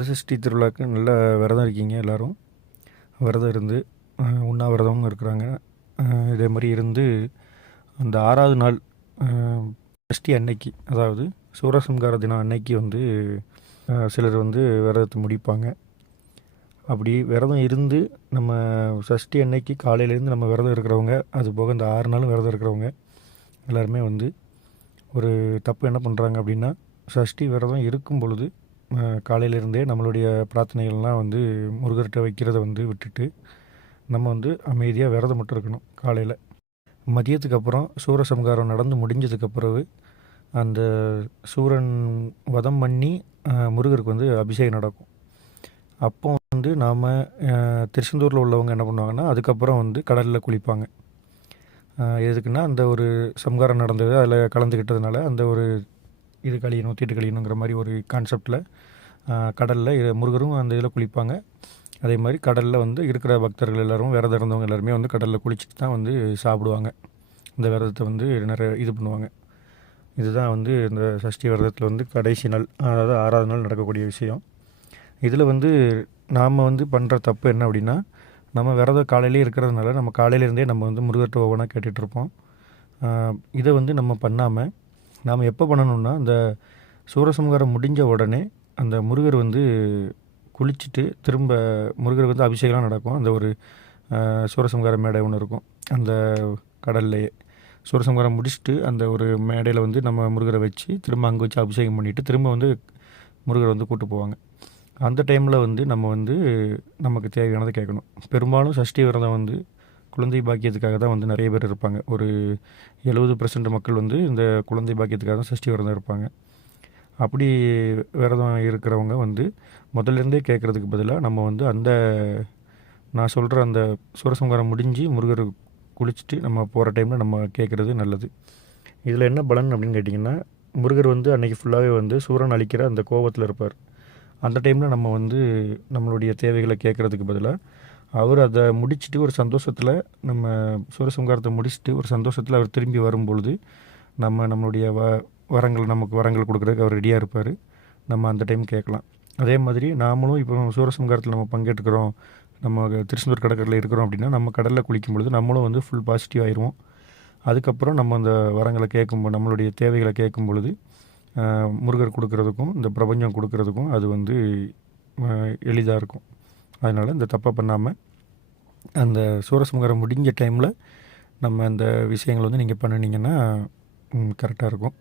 கந்தசஷ்டி திருவிழாவுக்கு நல்ல விரதம் இருக்கீங்க எல்லோரும். விரதம் இருந்து உண்ணாவிரதமும் இருக்கிறாங்க. இதே மாதிரி இருந்து அந்த 6வது நாள் சஷ்டி அன்னைக்கு, அதாவது சூரசம்ஹார தினம் அன்னைக்கு வந்து சிலர் வந்து விரதத்தை முடிப்பாங்க. அப்படி விரதம் இருந்து நம்ம சஷ்டி அன்னைக்கு காலையிலேருந்து நம்ம விரதம் இருக்கிறவங்க, அது போக இந்த 6 நாளும் விரதம் இருக்கிறவங்க எல்லாருமே வந்து ஒரு தப்பு என்ன பண்ணுறாங்க அப்படின்னா, சஷ்டி விரதம் இருக்கும் பொழுது காலையிலேருந்தே நம்மளுடைய பிரார்த்தனைகள்லாம் வந்து முருகர்கிட்ட வைக்கிறத வந்து விட்டுட்டு நம்ம வந்து அமைதியாக விரதம் மட்டும் இருக்கணும். காலையில் மதியத்துக்கு அப்புறம் சூரசம்ஹாரம் நடந்து முடிஞ்சதுக்கு பிறகு அந்த சூரன் வதம் பண்ணி முருகருக்கு வந்து அபிஷேகம் நடக்கும். அப்போ வந்து நாம் திருச்செந்தூரில் உள்ளவங்க என்ன பண்ணுவாங்கன்னா, அதுக்கப்புறம் வந்து கடலில் குளிப்பாங்க. எதுக்குன்னா, அந்த ஒரு சம்ஹாரம் நடந்தது அதில் கலந்துக்கிட்டதுனால அந்த ஒரு இது கழியணும், தீட்டு கழியணுங்கிற மாதிரி ஒரு கான்செப்டில் கடலில் முருகரும் அந்த இதில் குளிப்பாங்க. அதே மாதிரி கடலில் வந்து இருக்கிற பக்தர்கள் எல்லோரும், விரதம் இருந்தவங்க எல்லாருமே வந்து கடலில் குளிச்சுட்டு தான் வந்து சாப்பிடுவாங்க. இந்த விரதத்தை வந்து நிறைய இது பண்ணுவாங்க. இதுதான் வந்து இந்த சஷ்டி விரதத்தில் வந்து கடைசி நாள், அதாவது 6வது நாள் நடக்கக்கூடிய விஷயம். இதில் வந்து நாம் வந்து பண்ணுற தப்பு என்ன அப்படின்னா, நம்ம விரதம் காலையிலே இருக்கிறதுனால நம்ம காலையிலேருந்தே நம்ம வந்து முருகர்கிட்ட ஒவ்வொன்றா கேட்டுட்ருப்போம். இதை வந்து நம்ம பண்ணாமல் நாம் எப்போ பண்ணணும்னா, இந்த சூரசம்ஹாரம் முடிஞ்ச உடனே அந்த முருகர் வந்து குளிச்சுட்டு திரும்ப முருகருக்கு வந்து அபிஷேகம்லாம் நடக்கும். அந்த ஒரு சூரசம்ஹார மேடை ஒன்று இருக்கும் அந்த கடல்லையே. சூரசம்ஹாரம் முடிச்சுட்டு அந்த ஒரு மேடையில் வந்து நம்ம முருகரை வச்சு திரும்ப அங்கே வச்சு அபிஷேகம் பண்ணிவிட்டு திரும்ப வந்து முருகரை வந்து கூப்பிட்டு போவாங்க. அந்த டைமில் வந்து நம்ம வந்து நமக்கு தேவையானதை கேட்கணும். பெரும்பாலும் சஷ்டி விரதம் வந்து குழந்தை பாக்கியத்துக்காக தான் வந்து நிறைய பேர் இருப்பாங்க. ஒரு 70% மக்கள் வந்து இந்த குழந்தை பாக்கியத்துக்காக தான் சஷ்டி விரதம் இருப்பாங்க. அப்படி விரதம் இருக்கிறவங்க வந்து முதல்லேருந்தே கேட்குறதுக்கு பதிலாக நம்ம வந்து அந்த நான் சொல்கிற அந்த சூரசம்ஹாரம் முடிஞ்சு முருகர் குளிச்சுட்டு நம்ம போகிற டைமில் நம்ம கேட்குறது நல்லது. இதில் என்ன பலன் அப்படின்னு கேட்டிங்கன்னா, முருகர் வந்து அன்றைக்கி ஃபுல்லாகவே வந்து சூரன் அழிக்கிற அந்த கோபத்தில் இருப்பார். அந்த டைமில் நம்ம வந்து நம்மளுடைய தேவைகளை கேட்குறதுக்கு பதிலாக அவர் அதை முடிச்சுட்டு ஒரு சந்தோஷத்தில், நம்ம சூரசம்ஹாரத்தை முடிச்சுட்டு ஒரு சந்தோஷத்தில் அவர் திரும்பி வரும்பொழுது நம்மளுடைய வரங்கள், நமக்கு வரங்கள் கொடுக்குறதுக்கு அவர் ரெடியாக இருப்பார். நம்ம அந்த டைம் கேட்கலாம். அதே மாதிரி நாமளும் இப்போ சூரசம்ஹாரத்தில் நம்ம பங்கேற்றுக்கிறோம், நம்ம திருச்செந்தூர் கடற்கரையில் இருக்கிறோம் அப்படின்னா, நம்ம கடலில் குளிக்கும் பொழுது நம்மளும் வந்து ஃபுல் பாசிட்டிவ் ஆயிடுவோம். அதுக்கப்புறம் நம்ம அந்த வரங்களை கேட்கும்போது, நம்மளுடைய தேவைகளை கேட்கும் பொழுது முருகர் கொடுக்குறதுக்கும் இந்த பிரபஞ்சம் கொடுக்குறதுக்கும் அது வந்து எளிதாக இருக்கும். அதனால் இந்த தப்பை பண்ணாமல் அந்த சூரசம்ஹாரம் முடிஞ்ச டைமில் நம்ம அந்த விஷயங்கள் வந்து நீங்கள் பண்ணினீங்கன்னா கரெக்டாக இருக்கும்.